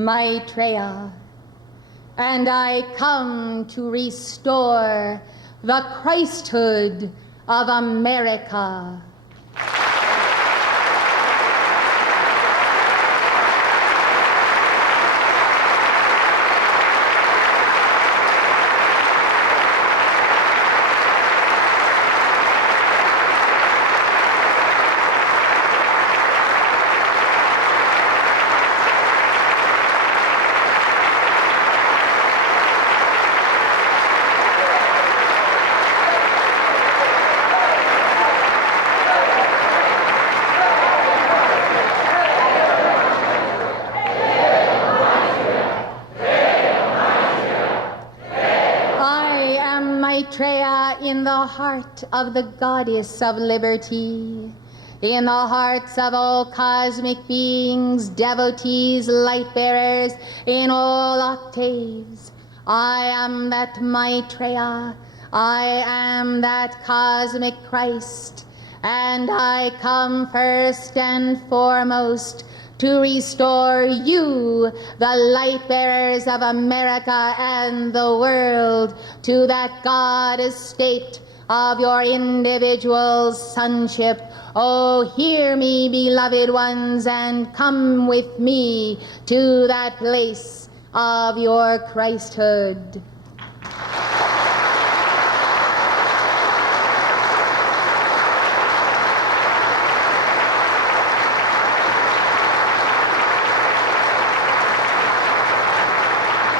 Майтрейя, and I come to restore the Christhood of America. Майтрейя in the heart of the goddess of liberty, in the hearts of all cosmic beings, devotees, light bearers in all octaves. I am that Майтрейя, I am that cosmic Christ, and I come first and foremost to restore you, the light bearers of America and the world, to that God estate of your individual sonship. Oh, hear me, beloved ones, and come with me to that place of your Christhood.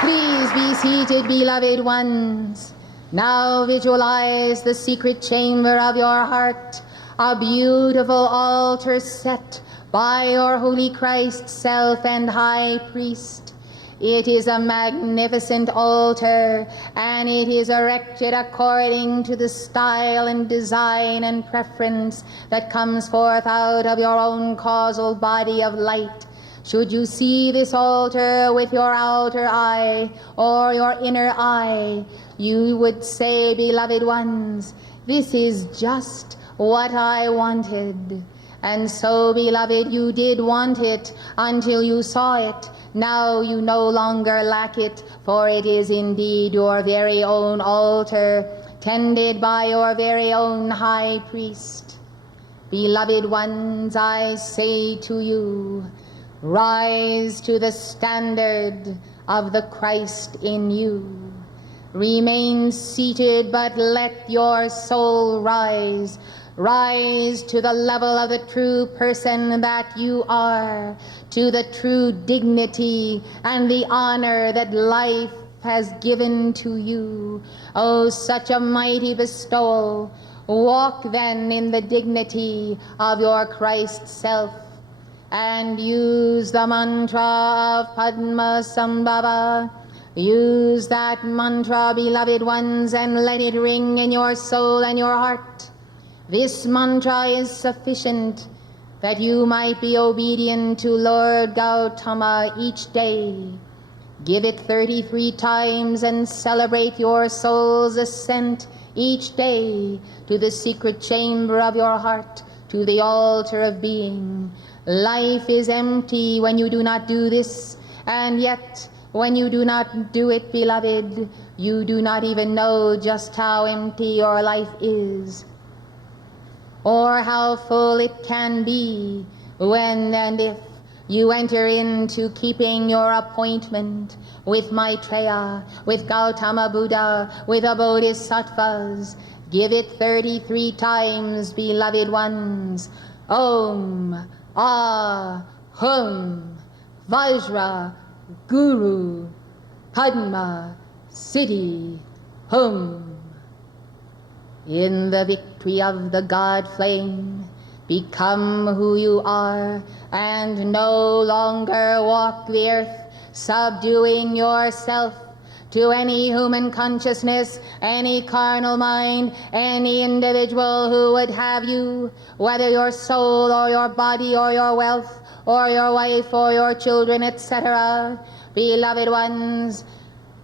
Please be seated, beloved ones. Now visualize the secret chamber of your heart, a beautiful altar set by your holy Christ self and high priest. It is a magnificent altar, and it is erected according to the style and design and preference that comes forth out of your own causal body of light. Should you see this altar with your outer eye or your inner eye, you would say, beloved ones, this is just what I wanted. And so, beloved, you did want it until you saw it. Now you no longer lack it, for it is indeed your very own altar, tended by your very own high priest. Beloved ones, I say to you, rise to the standard of the Christ in you. Remain seated, but let your soul rise. Rise to the level of the true person that you are, to the true dignity and the honor that life has given to you. Oh, such a mighty bestowal. Walk then in the dignity of your Christ self, and use the mantra of Padma Sambhava. Use that mantra, beloved ones, and let it ring in your soul and your heart. This mantra is sufficient that you might be obedient to Lord Gautama each day. Give it 33 times and celebrate your soul's ascent each day to the secret chamber of your heart, to the altar of being. Life is empty when you do not do this, and yet when you do not do it, beloved, you do not even know just how empty your life is, or how full it can be when and if you enter into keeping your appointment with Maitreya, with Gautama Buddha, with the Bodhisattvas. Give it 33 times, beloved ones. Om, Ah, Hum, Vajra, Guru, Padma, Siddhi, Hum. In the victory of the God flame, become who you are, and no longer walk the earth, subduing yourself to any human consciousness, any carnal mind, any individual who would have you, whether your soul or your body or your wealth or your wife or your children, etc. Beloved ones,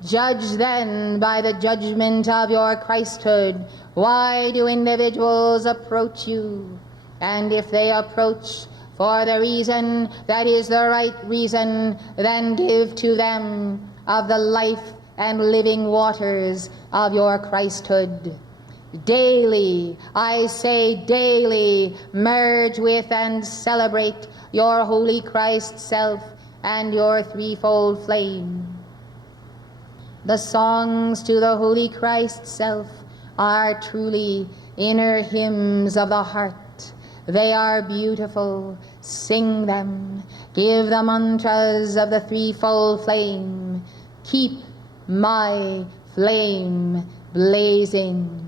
judge then by the judgment of your Christhood. Why do individuals approach you? And if they approach for the reason that is the right reason, then give to them of the life and living waters of your Christhood. Daily, I say daily, merge with and celebrate your holy Christ self and your threefold flame. The songs to the holy Christ self are truly inner hymns of the heart. They are beautiful. Sing them. Give the mantras of the threefold flame. Keep my flame blazing.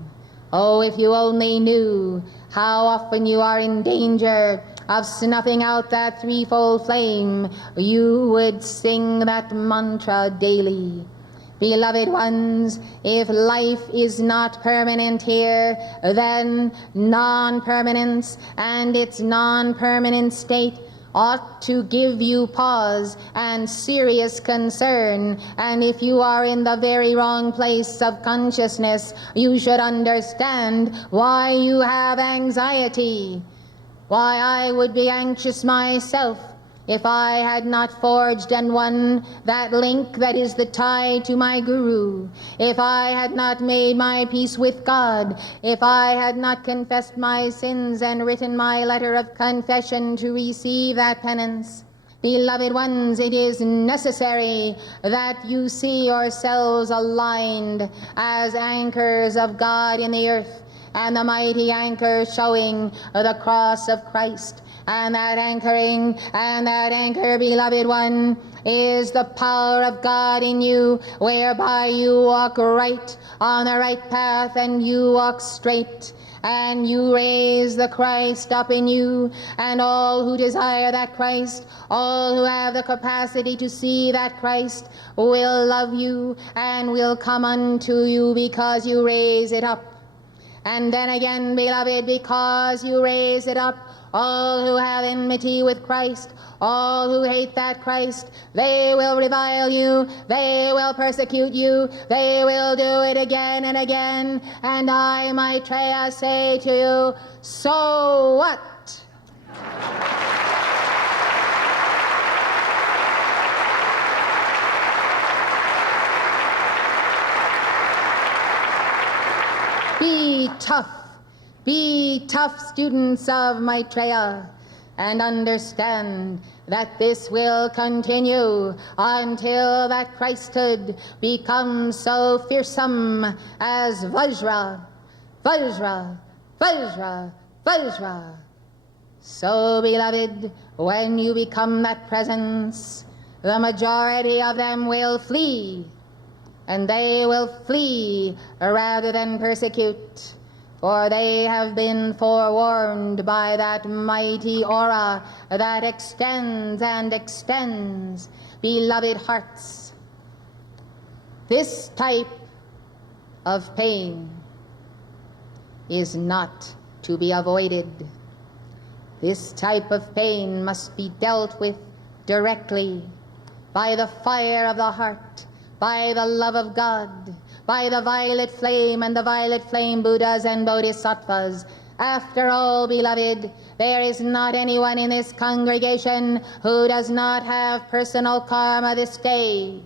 Oh, if you only knew how often you are in danger of snuffing out that threefold flame, you would sing that mantra daily. Beloved ones, if life is not permanent here, then non-permanence and its non-permanent state ought to give you pause and serious concern. And if you are in the very wrong place of consciousness, you should understand why you have anxiety. Why I would be anxious myself if I had not forged and won that link that is the tie to my Guru, if I had not made my peace with God, if I had not confessed my sins and written my letter of confession to receive that penance. Beloved ones, it is necessary that you see yourselves aligned as anchors of God in the earth, and the mighty anchor showing the cross of Christ. And that anchor, beloved one, is the power of God in you, whereby you walk right on the right path and you walk straight. And you raise the Christ up in you, and all who desire that Christ, all who have the capacity to see that Christ, will love you and will come unto you because you raise it up. And then again, beloved, because you raise it up, all who have enmity with Christ, all who hate that Christ, they will revile you, they will persecute you, they will do it again and again. And I, Maitreya, say to you, so what? Be tough students of Maitreya, and understand that this will continue until that Christhood becomes so fearsome as Vajra, Vajra, Vajra, Vajra. So, beloved, when you become that presence, the majority of them will flee, and they will flee rather than persecute. For they have been forewarned by that mighty aura that extends and extends. Beloved hearts, this type of pain is not to be avoided. This type of pain must be dealt with directly by the fire of the heart, by the love of God, by the violet flame and the violet flame Buddhas and Bodhisattvas. After all, beloved, there is not anyone in this congregation who does not have personal karma this day.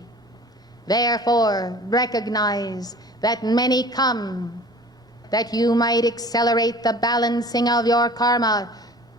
Therefore, recognize that many come, that you might accelerate the balancing of your karma.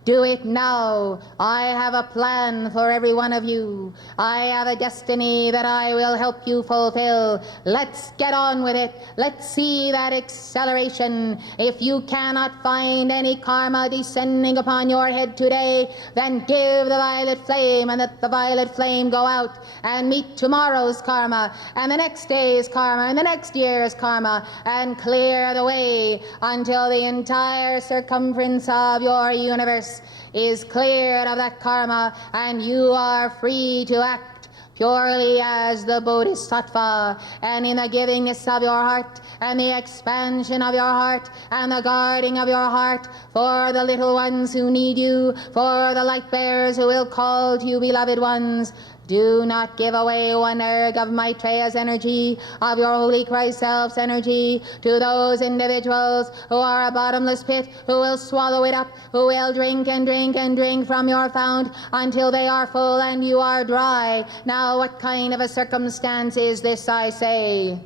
Do it now. I have a plan for every one of you. I have a destiny that I will help you fulfill. Let's get on with it. Let's see that acceleration. If you cannot find any karma descending upon your head today, then give the violet flame, and let the violet flame go out and meet tomorrow's karma, and the next day's karma, and the next year's karma, and clear the way until the entire circumference of your universe is cleared of that karma, and you are free to act purely as the Bodhisattva, and in the givingness of your heart, and the expansion of your heart, and the guarding of your heart, for the little ones who need you, for the light bearers who will call to you, beloved ones. Do not give away one erg of Maitreya's energy, of your Holy Christ Self's energy, to those individuals who are a bottomless pit, who will swallow it up, who will drink and drink and drink from your fount until they are full and you are dry. Now what kind of a circumstance is this, I say?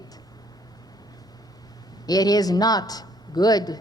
It is not good.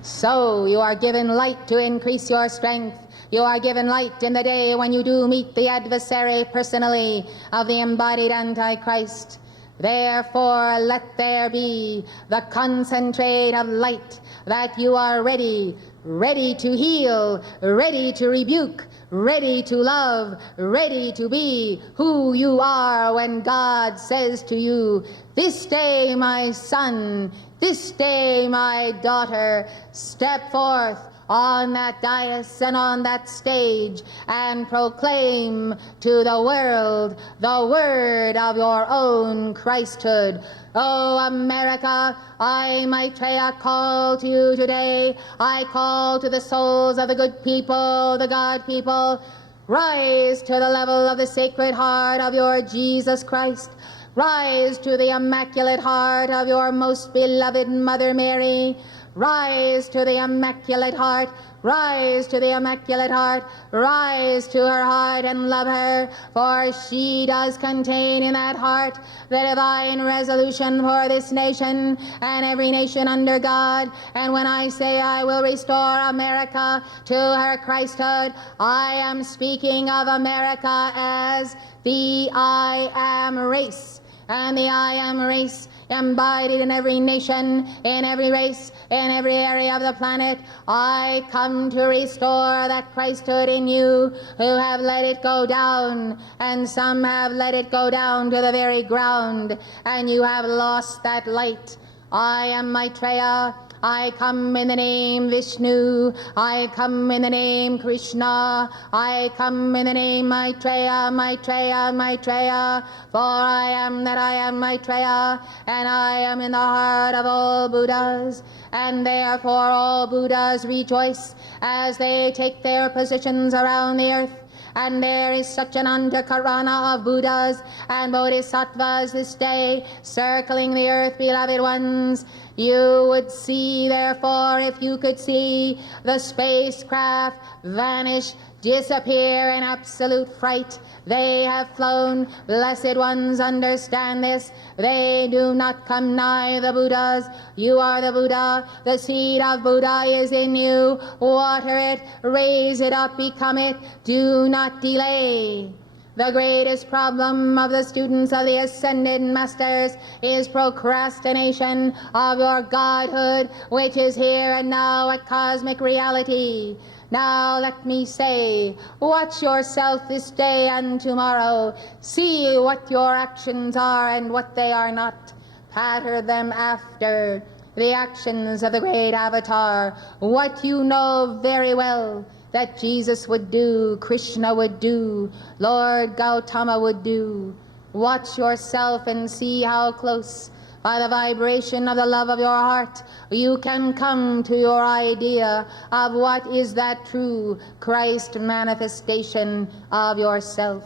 So you are given light to increase your strength. You are given light in the day when you do meet the adversary personally of the embodied Antichrist. Therefore, let there be the concentrate of light, that you are ready, ready to heal, ready to rebuke, ready to love, ready to be who you are when God says to you, "This day, my son, this day, my daughter, step forth on that dais and on that stage and proclaim to the world the word of your own Christhood." Oh, America, I, Maitreya, call to you today. I call to the souls of the good people, the God people. Rise to the level of the Sacred Heart of your Jesus Christ. Rise to the Immaculate Heart of your most beloved Mother Mary. Rise to the Immaculate Heart. Rise to the Immaculate Heart. Rise to her heart and love her, for she does contain in that heart the divine resolution for this nation and every nation under God. And when I say I will restore America to her Christhood, I am speaking of America as the I Am race. And the I Am race embodied in every nation, in every race, in every area of the planet. I come to restore that Christhood in you who have let it go down, and some have let it go down to the very ground, and you have lost that light. I am Maitreya. I come in the name Vishnu. I come in the name Krishna. I come in the name Maitreya, Maitreya, Maitreya. For I am that I am Maitreya, and I am in the heart of all Buddhas. And therefore all Buddhas rejoice as they take their positions around the earth. And there is such an underkarana of Buddhas and Bodhisattvas this day circling the earth, beloved ones. You would see, therefore, if you could see the spacecraft vanish, disappear in absolute fright. They have flown. Blessed ones, understand this. They do not come nigh the Buddhas. You are the Buddha. The seed of Buddha is in you. Water it, raise it up, become it. Do not delay. The greatest problem of the students of the Ascended Masters is procrastination of your Godhood, which is here and now a cosmic reality. Now let me say, watch yourself this day and tomorrow. See what your actions are and what they are not. Pattern them after the actions of the great Avatar, what you know very well that Jesus would do, Krishna would do, Lord Gautama would do. Watch yourself and see how close, by the vibration of the love of your heart, you can come to your idea of what is that true Christ manifestation of yourself.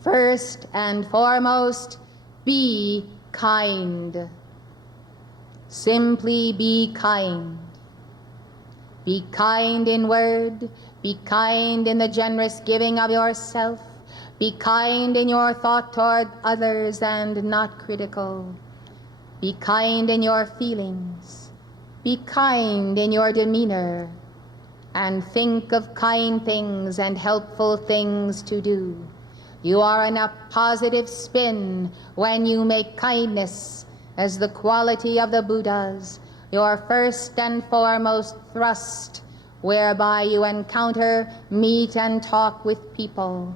First and foremost, be kind. Simply be kind. Be kind in word, be kind in the generous giving of yourself, be kind in your thought toward others and not critical. Be kind in your feelings, be kind in your demeanor, and think of kind things and helpful things to do. You are in a positive spin when you make kindness as the quality of the Buddhas, your first and foremost thrust, whereby you encounter, meet, and talk with people.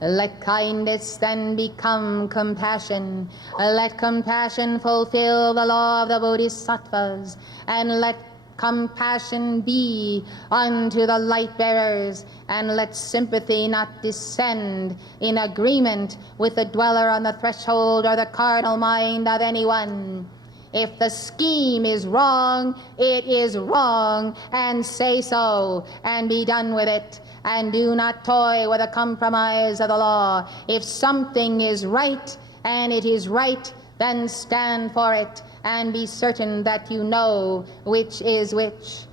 Let kindness then become compassion. Let compassion fulfill the law of the Bodhisattvas, and let compassion be unto the light bearers, and let sympathy not descend in agreement with the dweller on the threshold or the carnal mind of anyone. If the scheme is wrong, it is wrong, and say so, and be done with it. And do not toy with the compromise of the law. If something is right, and it is right, then stand for it, and be certain that you know which is which.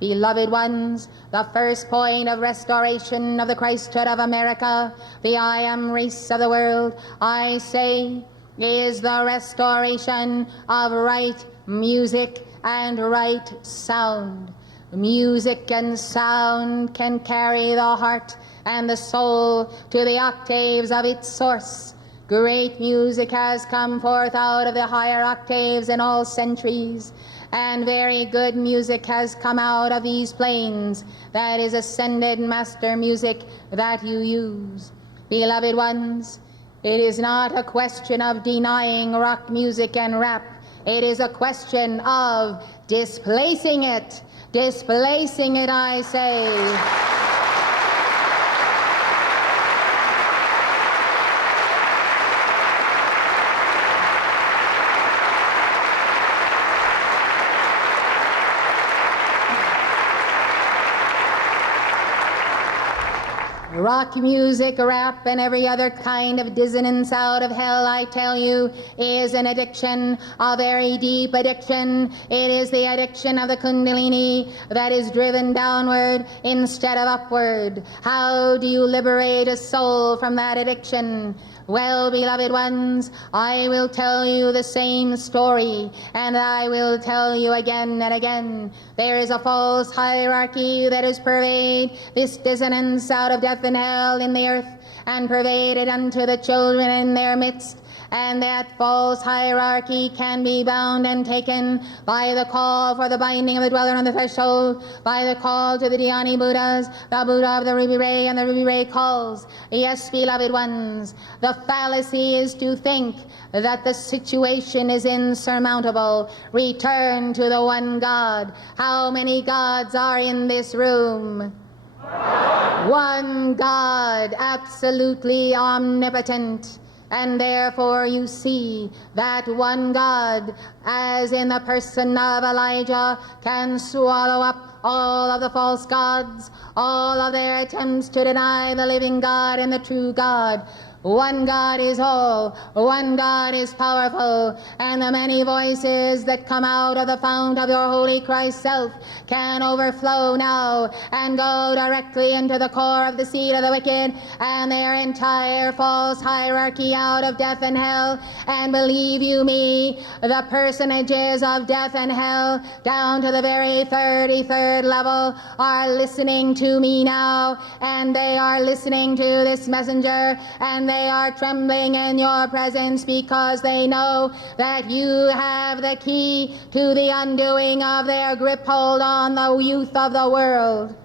Beloved ones, the first point of restoration of the Christhood of America, the I am race of the world, I say, is the restoration of right music and right sound. Music and sound can carry the heart and the soul to the octaves of its source. Great music has come forth out of the higher octaves in all centuries, and very good music has come out of these planes, that is ascended master music that you use. Beloved ones, it is not a question of denying rock music and rap. It is a question of displacing it. Displacing it, I say. Rock music, rap, and every other kind of dissonance out of hell, I tell you, is an addiction, a very deep addiction. It is the addiction of the Kundalini that is driven downward instead of upward. How do you liberate a soul from that addiction? Well, beloved ones, I will tell you the same story, and I will tell you again and again. There is a false hierarchy that is pervade this dissonance out of death and hell in the earth, and pervaded unto the children in their midst. And that false hierarchy can be bound and taken by the call for the binding of the dweller on the threshold, by the call to the Dhyani Buddhas, the Buddha of the Ruby Ray, and the Ruby Ray calls. Yes, beloved ones, the fallacy is to think that the situation is insurmountable. Return to the one God. How many gods are in this room? One God, absolutely omnipotent. And therefore you see that one God, as in the person of Elijah, can swallow up all of the false gods, all of their attempts to deny the living God and the true God. One God is all, one God is powerful, and the many voices that come out of the fount of your holy Christ self can overflow now and go directly into the core of the seed of the wicked and their entire false hierarchy out of death and hell. And believe you me, the personages of death and hell down to the very 33rd level are listening to me now, and they are listening to this messenger, and they are trembling in your presence because they know that you have the key to the undoing of their grip hold on the youth of the world.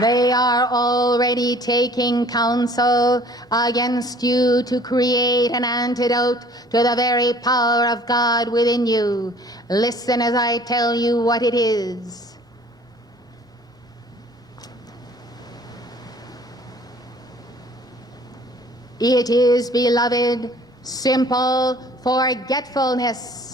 They are already taking counsel against you to create an antidote to the very power of God within you. Listen as I tell you what it is. It is, beloved, simple forgetfulness.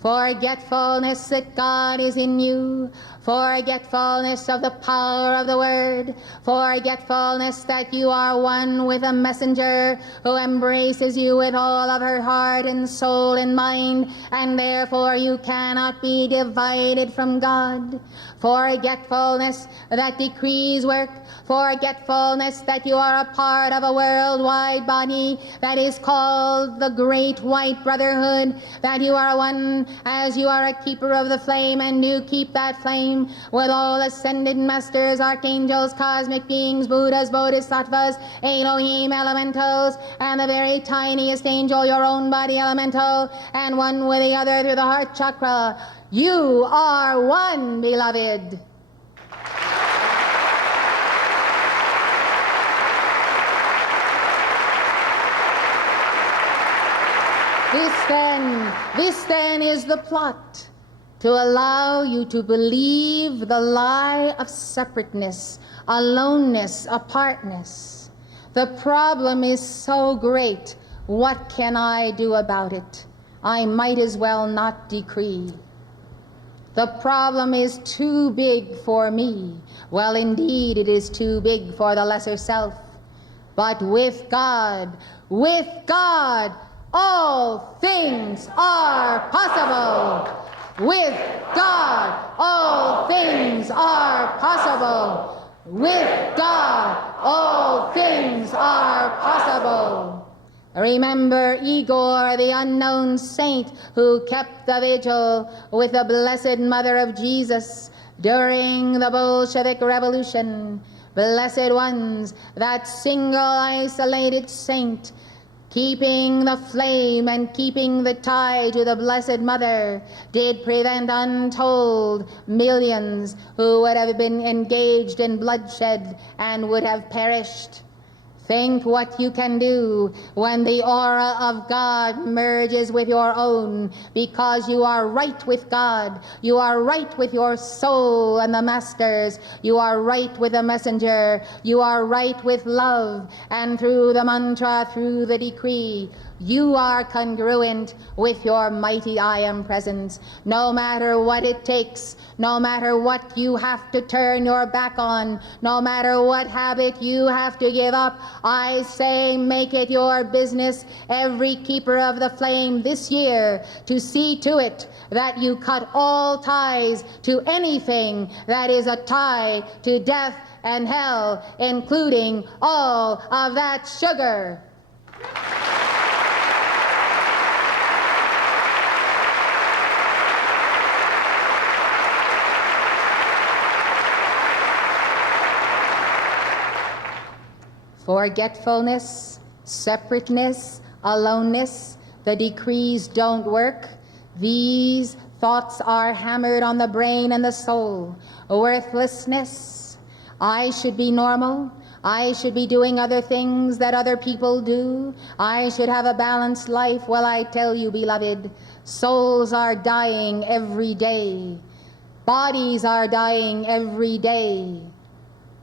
Forgetfulness that God is in you. Forgetfulness of the power of the word. Forgetfulness that you are one with a messenger who embraces you with all of her heart and soul and mind, and therefore you cannot be divided from God. Forgetfulness that decrees work. Forgetfulness that you are a part of a worldwide body that is called the Great White Brotherhood, that you are one as you are a keeper of the flame, and you keep that flame flame, with all ascended masters, archangels, cosmic beings, Buddhas, bodhisattvas, Elohim elementals, and the very tiniest angel, your own body elemental, and one with the other through the heart chakra. You are one, beloved. This then is the plot, to allow you to believe the lie of separateness, aloneness, apartness. The problem is so great, what can I do about it? I might as well not decree. The problem is too big for me. Well, indeed, it is too big for the lesser self. But with God, all things are possible. With God, all things are possible. With God, all things are possible. Remember Igor, the unknown saint who kept the vigil with the Blessed Mother of Jesus during the Bolshevik Revolution. Blessed ones, that single isolated saint, keeping the flame and keeping the tie to the Blessed Mother, did prevent untold millions who would have been engaged in bloodshed and would have perished. Think what you can do when the aura of God merges with your own, because you are right with God, you are right with your soul and the masters, you are right with the messenger, you are right with love, and through the mantra, through the decree, you are congruent with your mighty I Am presence. No matter what it takes, no matter what you have to turn your back on, no matter what habit you have to give up, I say make it your business, every keeper of the flame this year, to see to it that you cut all ties to anything that is a tie to death and hell, including all of that sugar. Forgetfulness, separateness, aloneness, the decrees don't work. These thoughts are hammered on the brain and the soul. Worthlessness, I should be normal. I should be doing other things that other people do. I should have a balanced life. Well, I tell you, beloved, souls are dying every day. Bodies are dying every day.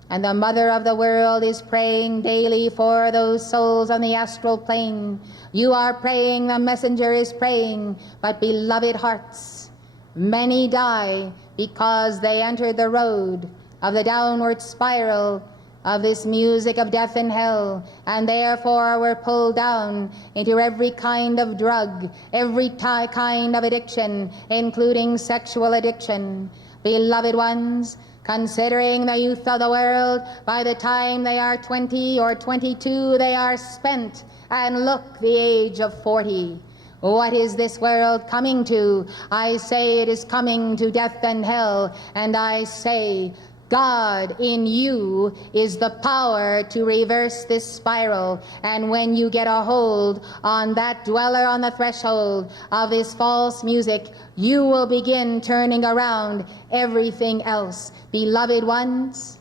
And the Mother of the world is praying daily for those souls on the astral plane. You are praying, the messenger is praying, but beloved hearts, many die because they entered the road of the downward spiral of this music of death and hell, and therefore were pulled down into every kind of drug, every kind of addiction, including sexual addiction. Beloved ones, considering the youth of the world, by the time they are 20 or 22, they are spent, and look, the age of 40. What is this world coming to? I say it is coming to death and hell, and I say, God in you is the power to reverse this spiral. And when you get a hold on that dweller on the threshold of this false music, you will begin turning around everything else. Beloved ones,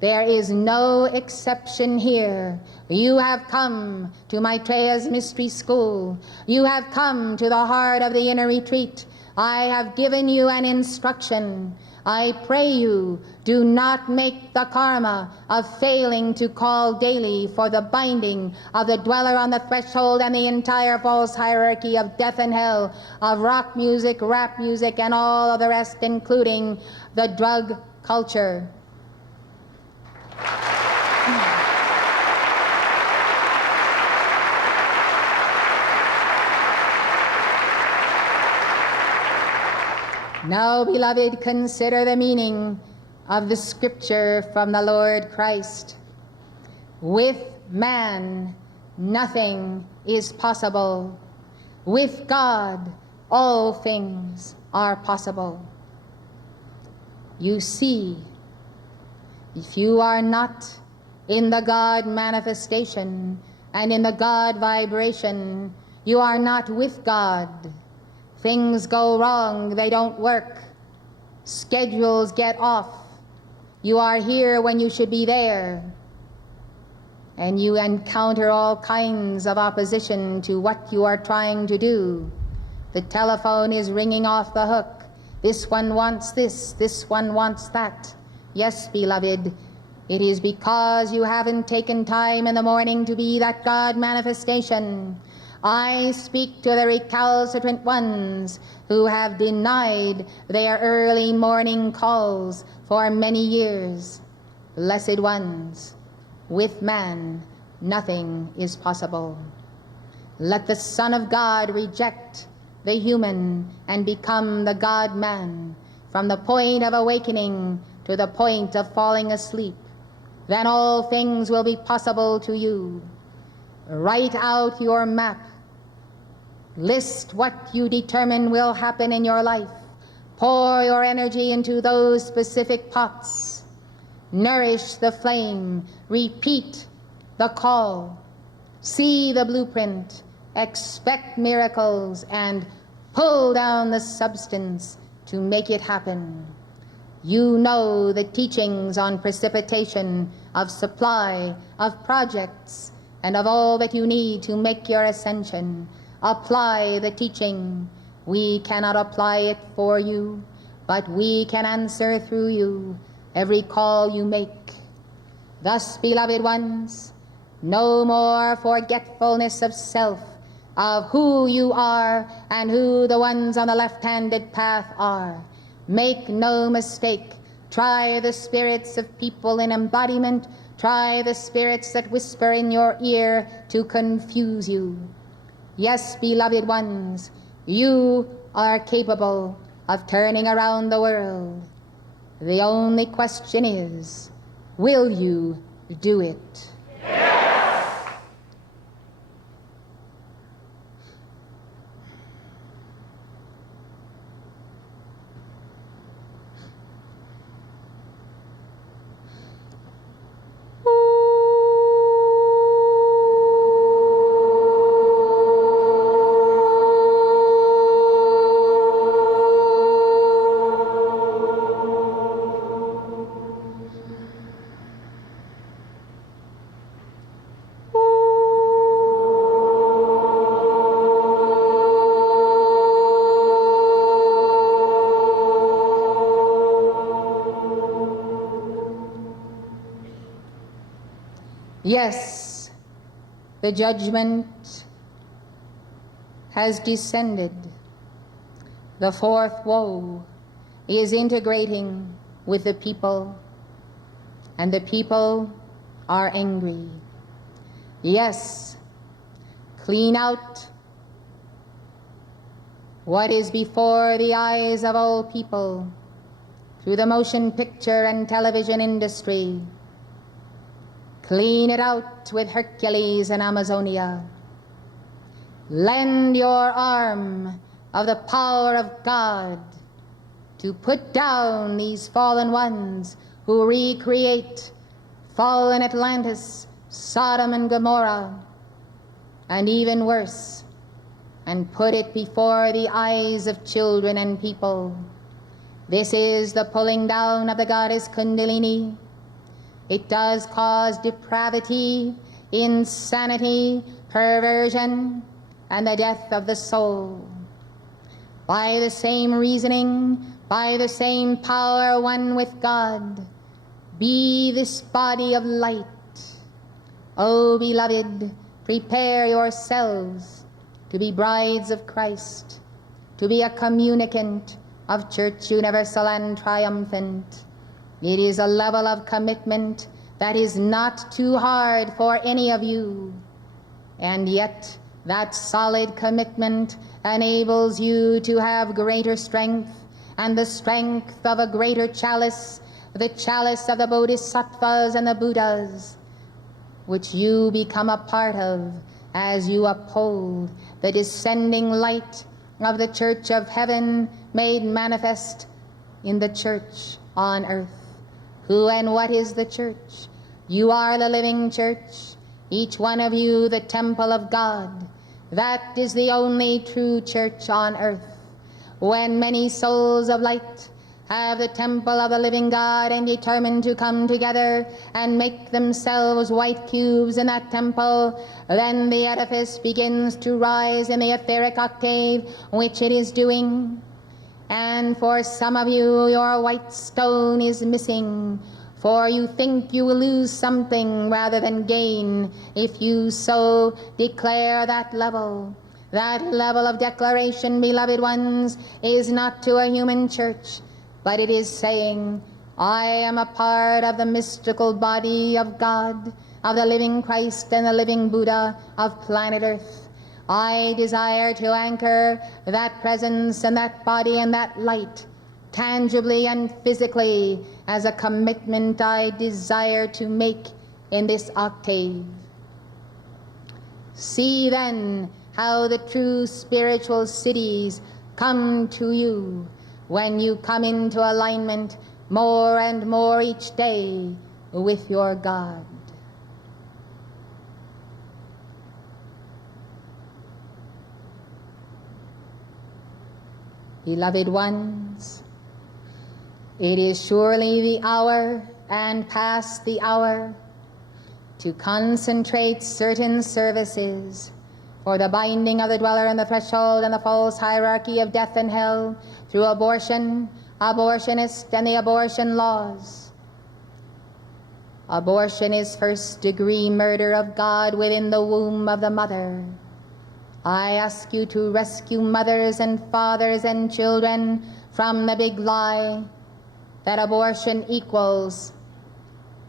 there is no exception here. You have come to Maitreya's Mystery School. You have come to the heart of the inner retreat. I have given you an instruction. I pray you, do not make the karma of failing to call daily for the binding of the dweller on the threshold and the entire false hierarchy of death and hell, of rock music, rap music, and all of the rest, including the drug culture. Now, beloved, consider the meaning of the scripture from the Lord Christ. With man, nothing is possible. With God, all things are possible. you see. If you are not in the God manifestation and in the God vibration, you are not with God. Things go wrong, they don't work. Schedules get off. You are here when you should be there. And you encounter all kinds of opposition to what you are trying to do. The telephone is ringing off the hook. This one wants this one wants that. Yes, beloved, it is because you haven't taken time in the morning to be that God manifestation. I speak to the recalcitrant ones who have denied their early morning calls for many years. Blessed ones, with man nothing is possible. Let the Son of God reject the human and become the God-man, from the point of awakening to the point of falling asleep. Then all things will be possible to you. Write out your map. List what you determine will happen in your life. Pour your energy into those specific pots. Nourish the flame. Repeat the call. See the blueprint. Expect miracles and pull down the substance to make it happen. You know the teachings on precipitation, of supply, of projects, and of all that you need to make your ascension. Apply the teaching. We cannot apply it for you, but we can answer through you every call you make. Thus, beloved ones, no more forgetfulness of self, of who you are and who the ones on the left-handed path are. Make no mistake. Try the spirits of people in embodiment. Try the spirits that whisper in your ear to confuse you. Yes, beloved ones, you are capable of turning around the world. The only question is, will you do it? Yes, the judgment has descended. The fourth woe is integrating with the people, and the people are angry. Yes, clean out what is before the eyes of all people through the motion picture and television industry. Clean it out with Hercules and Amazonia. Lend your arm of the power of God to put down these fallen ones who recreate fallen Atlantis, Sodom and Gomorrah, and even worse, and put it before the eyes of children and people. This is the pulling down of the goddess Kundalini. It does cause depravity, insanity, perversion, and the death of the soul. By the same reasoning, by the same power, one with God, be this body of light. O beloved, prepare yourselves to be brides of Christ, to be a communicant of Church Universal and Triumphant. It is a level of commitment that is not too hard for any of you, and yet that solid commitment enables you to have greater strength, and the strength of a greater chalice, the chalice of the Bodhisattvas and the Buddhas, which you become a part of as you uphold the descending light of the Church of Heaven made manifest in the Church on earth. Who and what is the church? You are the living church, each one of you the temple of God. That is the only true church on earth. When many souls of light have the temple of the living God and determine to come together and make themselves white cubes in that temple, then the edifice begins to rise in the etheric octave which it is doing. And for some of you, your white stone is missing, for you think you will lose something rather than gain if you so declare that level. That level of declaration, beloved ones, is not to a human church, but it is saying, I am a part of the mystical body of God, of the living Christ and the living Buddha of planet Earth. I desire to anchor that presence and that body and that light tangibly and physically as a commitment I desire to make in this octave. See then how the true spiritual cities come to you when you come into alignment more and more each day with your God. Beloved ones, it is surely the hour and past the hour to concentrate certain services for the binding of the dweller in the threshold and the false hierarchy of death and hell through abortion, abortionist, and the abortion laws. Abortion is first-degree murder of God within the womb of the mother. I ask you to rescue mothers and fathers and children from the big lie that abortion equals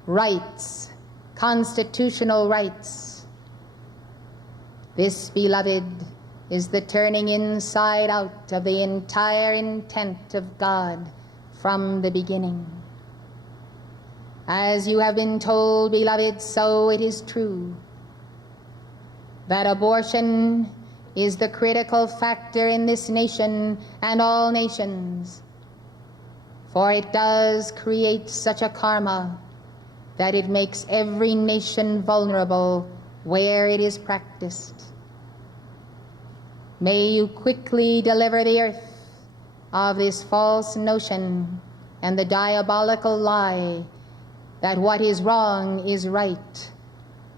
rights, constitutional rights. This, beloved, is the turning inside out of the entire intent of God from the beginning. As you have been told, beloved, so it is true that abortion is the critical factor in this nation and all nations, for it does create such a karma that it makes every nation vulnerable where it is practiced. May you quickly deliver the earth of this false notion and the diabolical lie that what is wrong is right,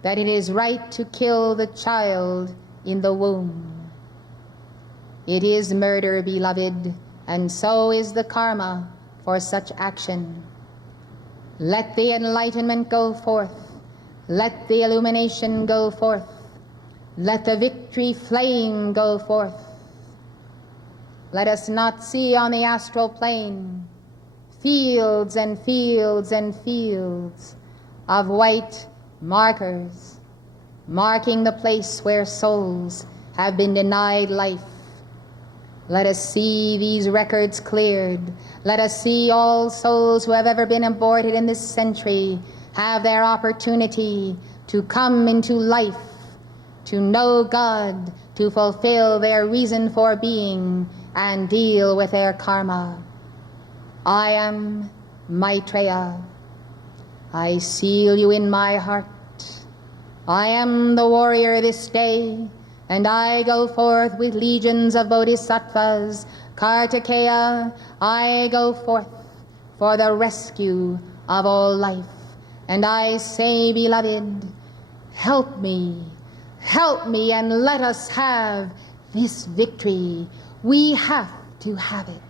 that it is right to kill the child in the womb. It is murder, beloved, and so is the karma for such action. Let the enlightenment go forth. Let the illumination go forth. Let the victory flame go forth. Let us not see on the astral plane fields and fields and fields of white markers, marking the place where souls have been denied life. Let us see these records cleared. Let us see all souls who have ever been aborted in this century have their opportunity to come into life, to know God, to fulfill their reason for being, and deal with their karma. I am Maitreya. I seal you in my heart. I am the warrior this day, and I go forth with legions of bodhisattvas, Kartikeya. I go forth for the rescue of all life. And I say, beloved, help me, and let us have this victory. We have to have it.